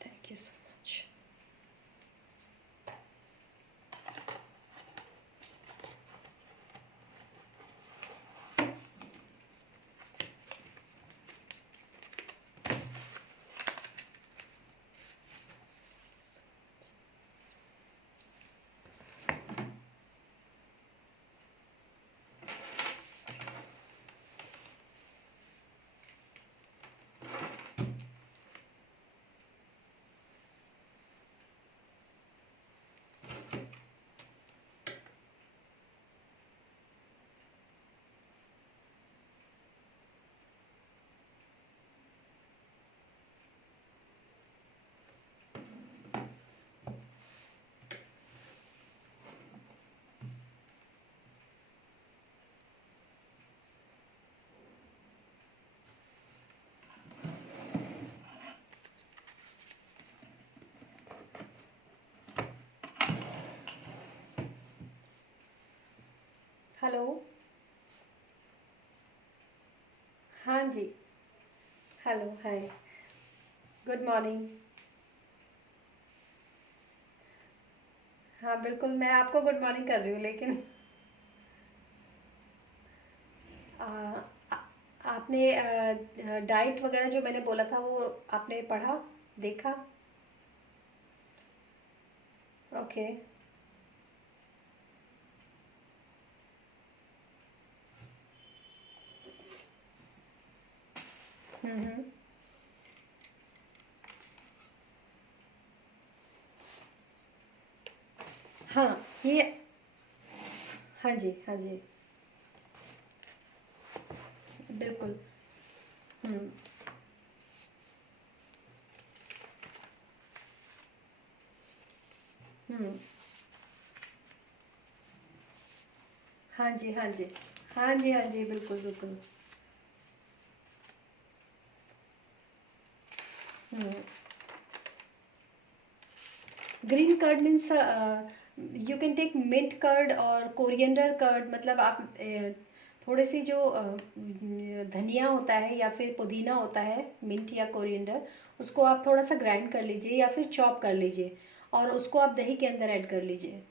Thank you so much. Hello, हाँ जी, हेलो, हाय, गुड मॉर्निंग। हाँ बिल्कुल, मैं आपको गुड मॉर्निंग कर रही हूँ, लेकिन आ, आ, आपने डाइट वगैरह जो मैंने बोला था वो आपने पढ़ा, देखा? ओके। हम्म। हाँ, ये, हाँ जी, हाँ जी, बिल्कुल। हम्म। हम्म। हाँ जी, हाँ जी, हाँ जी, हाँ जी, बिल्कुल बिल्कुल। हम्म। Green curd means you can take mint curd और कोरिएंडर कर्ड, मतलब आप थोड़े सी जो धनिया होता है या फिर पुदीना होता है, मिंट या कोरिएंडर, उसको आप थोड़ा सा ग्राइंड कर लीजिए या फिर चॉप कर लीजिए और उसको आप दही के अंदर ऐड कर लीजिए।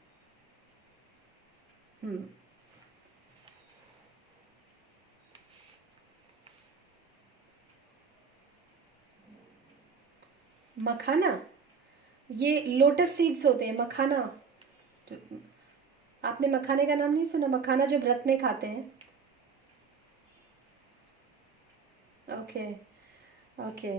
हम्म। मखाना, ये लोटस सीड्स होते हैं मखाना। जो, आपने मखाने का नाम नहीं सुना? मखाना जो व्रत में खाते हैं। Okay, okay.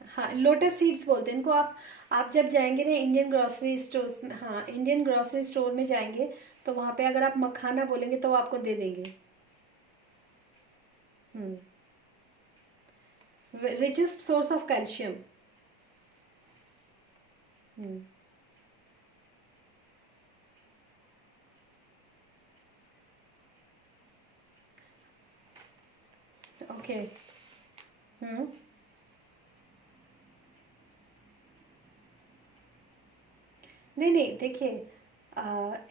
हाँ, लोटस सीड्स बोलते हैं इनको। आप जब जाएंगे ना इंडियन ग्रोसरी स्टोर्स में, हाँ इंडियन ग्रोसरी स्टोर में जाएंगे, तो वहाँ पे अगर आप मखाना बोलेंगे तो वो आपको दे देंगे। हम्म। Richest source of calcium. हम्म। ओके। हम्म। नहीं नहीं, देखिए,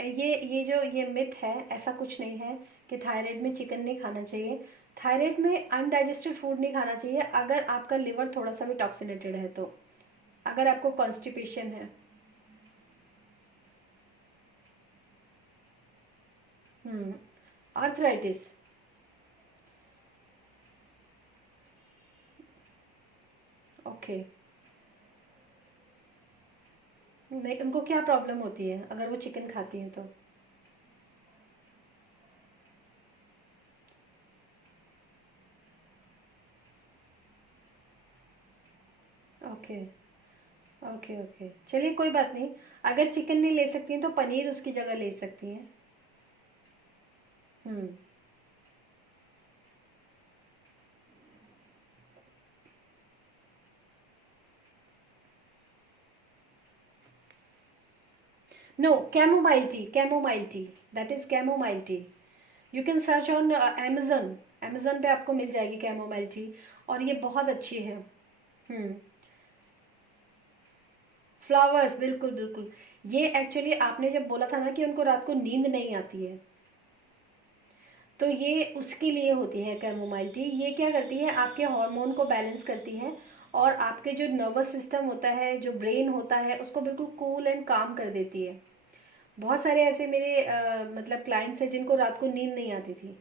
ये जो ये मिथ है, ऐसा कुछ नहीं है कि थायराइड में चिकन नहीं खाना चाहिए। थायराइड में अनडाइजेस्टेड फूड नहीं खाना चाहिए अगर आपका लिवर थोड़ा सा भी टॉक्सिनेटेड है तो, अगर आपको कॉन्स्टिपेशन है। हम्म। आर्थराइटिस। ओके। नहीं, उनको क्या प्रॉब्लम होती है अगर वो चिकन खाती हैं तो? ओके, ओके, ओके, चलिए कोई बात नहीं। अगर चिकन नहीं ले सकती हैं तो पनीर उसकी जगह ले सकती हैं। हम्म। No, chamomile tea, chamomile tea, that is chamomile tea. You can search on amazon। amazon पे आपको मिल जाएगी कैमोमाइल टी, और ये बहुत अच्छी है। हम्म। फ्लावर्स, बिल्कुल बिल्कुल। ये एक्चुअली आपने जब बोला था ना कि उनको रात को नींद नहीं आती है, तो ये उसके लिए होती है कैमोमाइल टी। ये क्या करती है, आपके हार्मोन को बैलेंस करती है, और आपके जो नर्वस सिस्टम होता है, जो ब्रेन होता है, उसको बिल्कुल कूल एंड काम कर देती है। बहुत सारे ऐसे मेरे मतलब क्लाइंट्स हैं जिनको रात को नींद नहीं आती थी,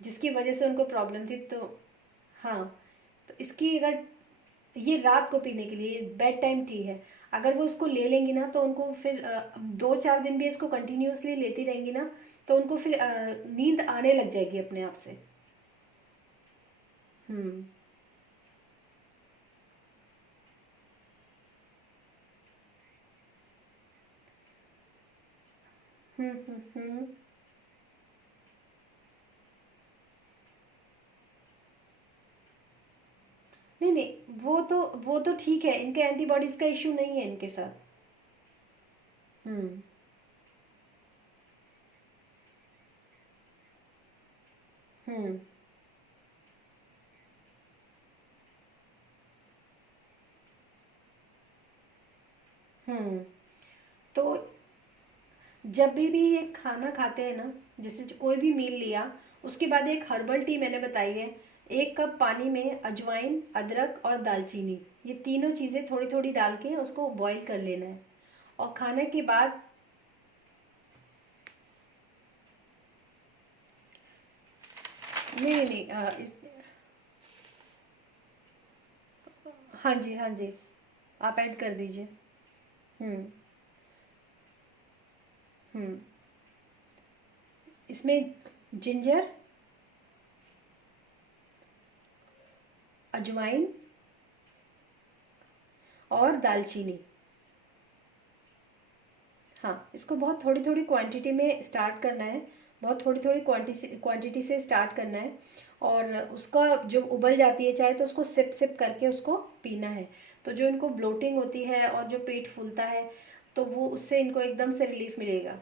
जिसकी वजह से उनको प्रॉब्लम थी। तो हाँ, तो इसकी अगर, ये रात को पीने के लिए बेड टाइम टी है। अगर वो इसको ले लेंगी ना तो उनको फिर 2-4 दिन भी इसको कंटिन्यूसली लेती रहेंगी ना, तो उनको फिर नींद आने लग जाएगी अपने आप से। हम्म, हम्म। नहीं नहीं, वो तो ठीक है, इनके एंटीबॉडीज का इशू नहीं है इनके साथ। हम्म, हम्म, हम्म। तो जब भी ये खाना खाते हैं ना, जैसे कोई भी मील लिया, उसके बाद एक हर्बल टी मैंने बताई है। 1 कप पानी में अजवाइन, अदरक और दालचीनी, ये तीनों चीज़ें थोड़ी थोड़ी डाल के उसको बॉईल कर लेना है, और खाने के बाद। नहीं नहीं नहीं, हाँ जी, हाँ जी, आप ऐड कर दीजिए। हम्म, हम्म। इसमें जिंजर, अजवाइन और दालचीनी। हाँ, इसको बहुत थोड़ी थोड़ी क्वांटिटी में स्टार्ट करना है, बहुत थोड़ी थोड़ी क्वांटिटी से स्टार्ट करना है। और उसका जब उबल जाती है चाय, तो उसको सिप सिप करके उसको पीना है। तो जो इनको ब्लोटिंग होती है और जो पेट फूलता है, तो वो उससे इनको एकदम से रिलीफ मिलेगा।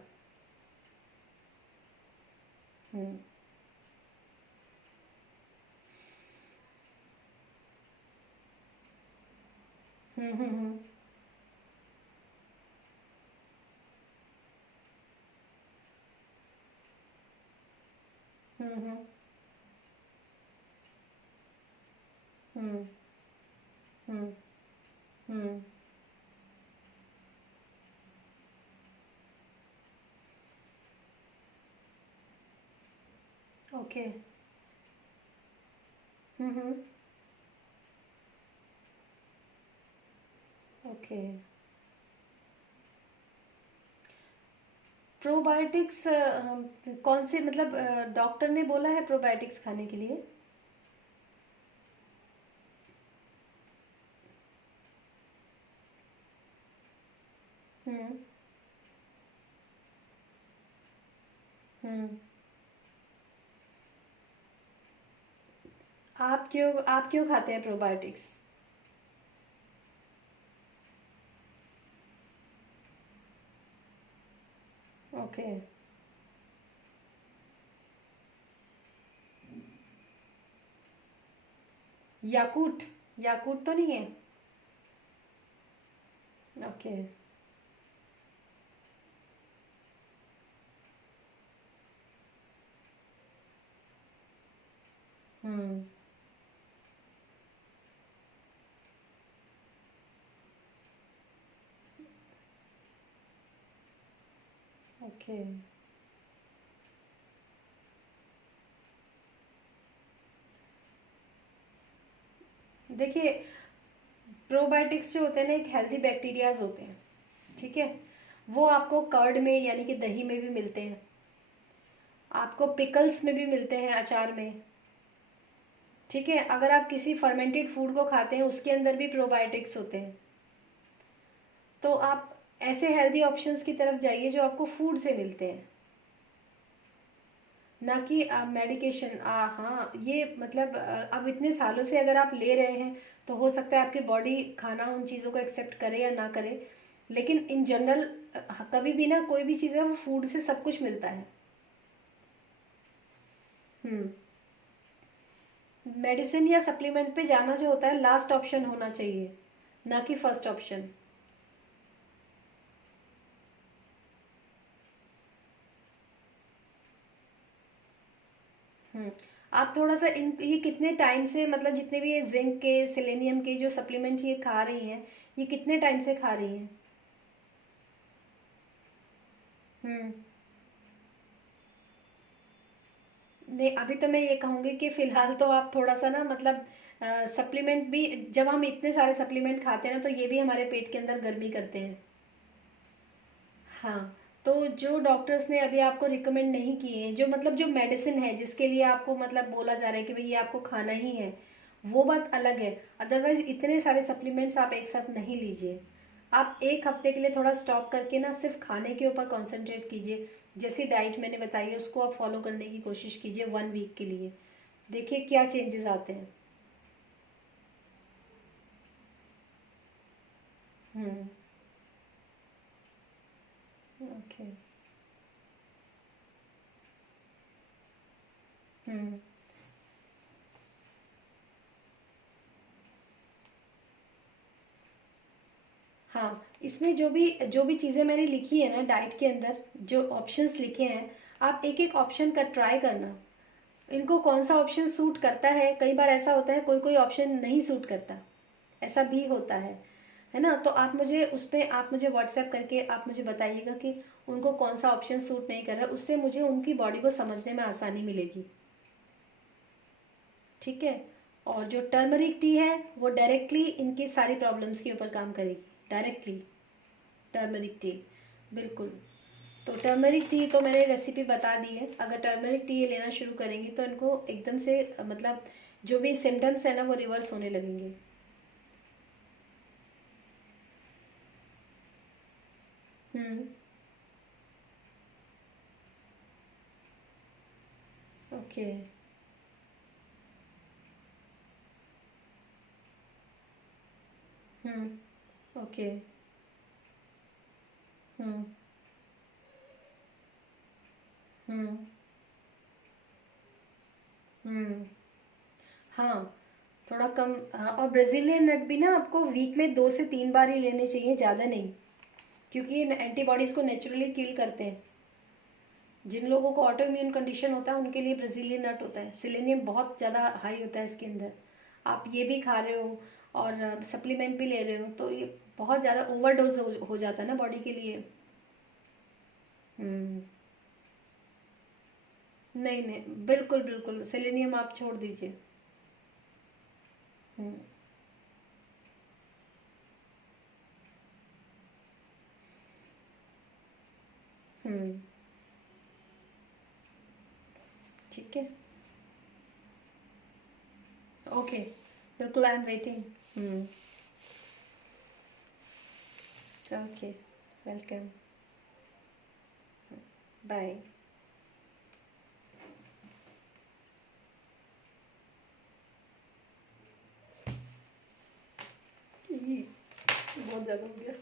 हम्म, हम्म, हम्म, हम्म, हम्म, हम्म, हम्म। ओके। हम्म, ओके। प्रोबायोटिक्स कौन से, मतलब डॉक्टर ने बोला है प्रोबायोटिक्स खाने के लिए? हम्म, हम्म। आप क्यों खाते हैं प्रोबायोटिक्स? ओके। याकूट, याकूट तो नहीं है? ओके। हम्म। ओके। देखिए, प्रोबायोटिक्स जो होते हैं ना, एक हेल्दी बैक्टीरियाज होते हैं। ठीक है, वो आपको कर्ड में यानी कि दही में भी मिलते हैं, आपको पिकल्स में भी मिलते हैं, अचार में। ठीक है, अगर आप किसी फर्मेंटेड फूड को खाते हैं उसके अंदर भी प्रोबायोटिक्स होते हैं। तो आप ऐसे हेल्दी ऑप्शंस की तरफ जाइए जो आपको फूड से मिलते हैं, ना कि मेडिकेशन। हाँ, ये मतलब अब इतने सालों से अगर आप ले रहे हैं तो हो सकता है आपकी बॉडी खाना उन चीज़ों को एक्सेप्ट करे या ना करे, लेकिन इन जनरल कभी भी ना कोई भी चीज़ है वो फूड से सब कुछ मिलता है। हम्म। मेडिसिन या सप्लीमेंट पे जाना जो होता है लास्ट ऑप्शन होना चाहिए, ना कि फर्स्ट ऑप्शन। हम्म। आप थोड़ा सा इन ये कितने टाइम से, मतलब जितने भी ये जिंक के सेलेनियम के जो सप्लीमेंट ये खा रही हैं, ये कितने टाइम से खा रही हैं? हम्म। नहीं, अभी तो मैं ये कहूँगी कि फ़िलहाल तो आप थोड़ा सा ना मतलब सप्लीमेंट भी, जब हम इतने सारे सप्लीमेंट खाते हैं ना तो ये भी हमारे पेट के अंदर गर्मी करते हैं। हाँ, तो जो डॉक्टर्स ने अभी आपको रिकमेंड नहीं किए हैं, जो मतलब जो मेडिसिन है जिसके लिए आपको मतलब बोला जा रहा है कि भाई ये आपको खाना ही है, वो बात अलग है। अदरवाइज इतने सारे सप्लीमेंट्स आप एक साथ नहीं लीजिए। आप एक हफ्ते के लिए थोड़ा स्टॉप करके ना सिर्फ खाने के ऊपर कंसंट्रेट कीजिए। जैसी डाइट मैंने बताई है उसको आप फॉलो करने की कोशिश कीजिए 1 वीक के लिए। देखिए क्या चेंजेस आते हैं। हम्म। ओके। हम्म। हाँ, इसमें जो भी चीज़ें मैंने लिखी है ना डाइट के अंदर, जो ऑप्शंस लिखे हैं, आप एक एक ऑप्शन का ट्राई करना। इनको कौन सा ऑप्शन सूट करता है, कई बार ऐसा होता है कोई कोई ऑप्शन नहीं सूट करता, ऐसा भी होता है ना? तो आप मुझे उस पर आप मुझे व्हाट्सएप करके आप मुझे बताइएगा कि उनको कौन सा ऑप्शन सूट नहीं कर रहा, उससे मुझे उनकी बॉडी को समझने में आसानी मिलेगी। ठीक है। और जो टर्मरिक टी है वो डायरेक्टली इनकी सारी प्रॉब्लम्स के ऊपर काम करेगी, डायरेक्टली। टर्मरिक टी, बिल्कुल। तो टर्मरिक टी तो मैंने रेसिपी बता दी है, अगर टर्मरिक टी ये लेना शुरू करेंगी तो इनको एकदम से मतलब जो भी सिम्टम्स है ना वो रिवर्स होने लगेंगे। हम्म। ओके। हम्म। ओके। हम्म। हम्म। हम्म। हाँ, थोड़ा कम। हाँ, और ब्राज़ीलियन नट भी ना आपको वीक में 2 से 3 बार ही लेने चाहिए, ज़्यादा नहीं, क्योंकि ये एंटीबॉडीज़ को नेचुरली किल करते हैं। जिन लोगों को ऑटो इम्यून कंडीशन होता है उनके लिए ब्राज़ीलियन नट होता है, सेलेनियम बहुत ज़्यादा हाई होता है इसके अंदर। आप ये भी खा रहे हो और सप्लीमेंट भी ले रहे हो तो ये बहुत ज़्यादा ओवरडोज हो जाता है ना बॉडी के लिए। हम्म। नहीं नहीं, बिल्कुल बिल्कुल सेलेनियम आप छोड़ दीजिए। हम्म। हम्म। ठीक है। ओके। बिल्कुल, I am waiting. Hmm. Okay. Welcome. Bye. बहुत ज़्यादा हो गया।